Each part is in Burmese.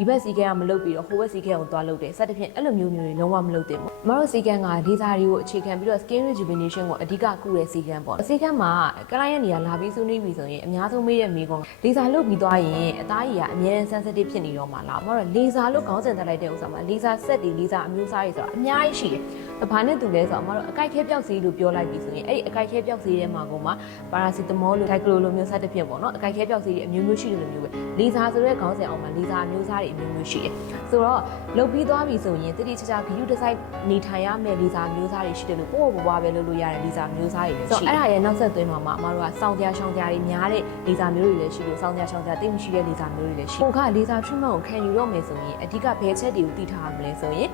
ဒီဘက်စီကံကမလုပ်ပြီးတော့ဟိုဘက်စီကံကိုသွားလုပ်တယ်စသဖြင့်အဲ့လိုမျိုးတွေလုံးဝမလုပ်သင့်ဘူးမတို့စီကံကဒေတာတွေကိုအခြေခံပြီးတော့ skin rejuvenation ကိုအဓိကကုတဲ့စီကံပေါ့စီကံမှာကလိုင်းရဲ့နေရာလာပြီးဆွေးနွေးပြီးဆိုရင်အများဆုံးမေးတဲ့မေးခွန်းလေဆာလုပ်ပြီးသွားရင်အသားကြီးကအများနဲ့ sensitive ဖြစ်နေတော့မှာလားမတို့လေဆာလို့ခေါင်းစဉ်တက်လိုက်တဲ့ဥစ္စာမှာလေဆာဆက်တွေလေဆာအမျိုးအစားတွေဆိုတာအများကြီးရှိတယ်ဘာနဲ့တူလဲဆိုတော့မတို့အကိုက်ခဲပြောက်စီးလို့ပြောလိုက်ပြီဆိုရင်အဲ့ဒီအကိုက်ခဲပြောက်စီးထဲမှာကမှပါရာစီတမောလို့ဒိုက်ကလိုလိုမျိုးစသဖြင့်ပေါ့နော်အကိုက်ခဲပြောက်စီးတွေအမျိုးမျိုးရှိတယ်လို့မျိုးပဲလေဆာဆိုတဲ့ခေါင်းစဉ်အောင်မှာလေဆာအမျိုးအစားတွေအမျိုးမျိုးရှိတယ်ဆိုတော့လုပ်ပြီးသွားပြီဆိုရင်တိတိကျကျဂရုတစိုက်နေထိုင်ရမယ့်လေဆာမျိုးစားတွေရှိတယ်လို့ပို့ပေါ်ပွားပဲလုပ်လို့ရတယ်လေဆာမျိုးစားတွေလည်းရှိတယ်အဲ့ဒါရဲ့နောက်ဆက်သွင်းမှာအမတို့ကစောင်းကြရှောင်းကြတွေများတဲ့လေဆာမျိုးတွေလည်းရှိလို့စောင်းကြရှောင်းကြတိတ်မရှိတဲ့လေဆာမျိုးတွေလည်းရှိကိုကလေဆာ treatment ကိုခံယူတော့မယ်ဆိုရင်အဓိကဘယ်ချက်တွေကိုသိထားရမလဲဆိုရင်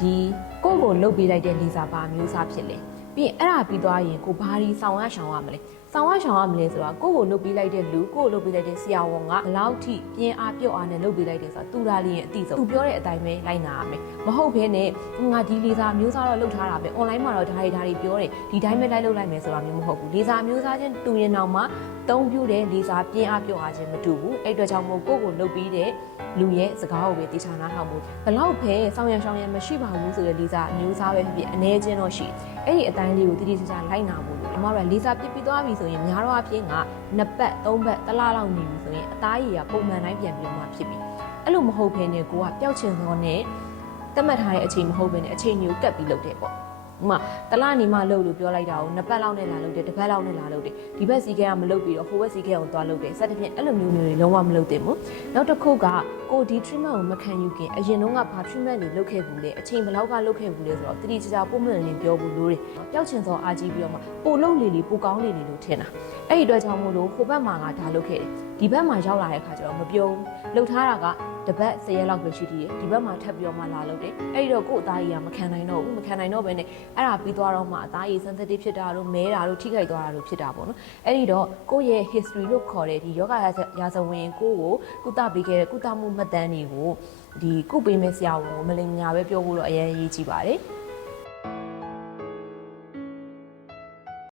ဒီကိုလုပ်ပေးလိုက်တဲ့လေဆာပါမျိုးစားဖြစ်လေပြီးရင်အဲ့ဒါပြီးသွားရင်ကိုဘာဒီဆောင်ရရှောင်ရမလဲဆောင်ရရှောင်ရမလဲဆိုတော့ကိုလုပ်ပေးလိုက်တဲ့လူကိုလုပ်ပေးလိုက်တဲ့ဆရာဝန်ကဘလောက်ထိပြင်းအားပြုတ်အားနဲ့လုပ်ပေးလိုက်တယ်ဆိုတော့သူဒါလေးရင်အတိဆုံးသူပြောတဲ့အတိုင်းပဲလိုက်နာရမယ်မဟုတ်ဘဲနဲ့ငါဒီလေဆာမျိုးစားတော့လုပ်ထားတာပဲ online မှာတော့ဒါတွေပြောတယ်ဒီတိုင်းပဲလိုက်လုပ်လိုက်မယ်ဆိုတာမျိုးမဟုတ်ဘူးလေဆာမျိုးစားချင်းတူရင်တော့မှသုံးပြတဲ့လေဆာပြင်းအားပြုတ်အားချင်းမတူဘူးအဲ့အတွက်ကြောင့်မို့ကိုလုပ်ပေးတဲ့လူရဲ့စကားကိုပဲတေချာနားထောင်ဖို့ဘလောက်ပဲဆောင်ရရှောင်ရမရှိပါဘူးဆိုတဲ့လေဆာမျိုးစားပဲဖြစ်ဖြစ်အနေချင်းတော့ရှိအဲ့ဒီအတိုင်းလေးကိုတိတိကျကျလိုက်နာဖို့လို့အမတို့ကလေဆာပြစ်ပြီးသွားပြီဆိုရင်များတော့အဖြစ်က2ပတ်3ပတ်တစ်လလောက်နေပြီဆိုရင်အသားရည်ကပုံမှန်တိုင်းပြန်ပြီးမှဖြစ်ပြီအဲ့လိုမဟုတ်ဘဲနဲ့ကိုကပျောက်ချင်စောနဲ့တတ်မှတ်ထားတဲ့အချိန်မဟုတ်ဘဲနဲ့အချိန်မျိုးကတ်ပြီးလုပ်တယ်ပေါ့ဥမာတလနေမှလုပ်လို့ပြောလိုက်တာကို2ပတ်လောက်နဲ့လာလုပ်တယ်တစ်ပတ်လောက်နဲ့လာလုပ်တယ်ဒီဘက်စီကံကမလုပ်ပြီးတော့ဟိုဘက်စီကံကိုသွားလုပ်တယ်စသဖြင့်အဲ့လိုမျိုးတွေလုံးဝမလုပ်သင့်ဘူးနောက်တစ်ခုကကိုဒီ treatment ကိုမခံယူခင်အရင်တုန်းကဘာ treatment တွေလုပ်ခဲ့ဘူးလဲအချိန်ဘယ်လောက်ကလုပ်ခဲ့ဘူးလဲဆိုတော့တိတိကျကျပုံမှန်လင်းပြောဖို့လိုတယ်ပျောက်ချင်စောအားကြီးပြီးတော့မှပိုလုံးလေပိုကောင်းလေလို့ထင်တာအဲ့ဒီအတွက်ကြောင့်မို့လို့ဟိုဘက်မှာကဒါလုပ်ခဲ့တယ်ဒီဘက်မှာရောက်လာတဲ့အခါကျတော့မပြုံးလှုပ်ထားတာကတပတ်10ရက်လောက်ပဲရှိသေးတယ်ဒီဘက်မှာထပ်ပြီးတော့မှလာလုပ်တယ်အဲ့ဒီတော့ကို့အသားကြီးကမခံနိုင်တော့ဘူးမခံနိုင်တော့ဘဲနဲ့အဲ့ဒါပြီးသွားတော့မှအသားကြီး sensitive ဖြစ်တာတို့မဲတာတို့ထိခိုက်သွားတာတို့ဖြစ်တာပေါ့နော်အဲ့ဒီတော့ကိုယ့်ရဲ့ history လို့ခေါ်တဲ့ဒီယောဂရာဇဝင်ကိုကုသပေးခဲ့တဲ့ကုသမှုမှတ်တမ်းတွေကိုဒီကုပေးမဲ့ဆရာဝန်ကိုမလင်ညာပဲပြောဖို့တော့အရင်အရေးကြီးပါတယ်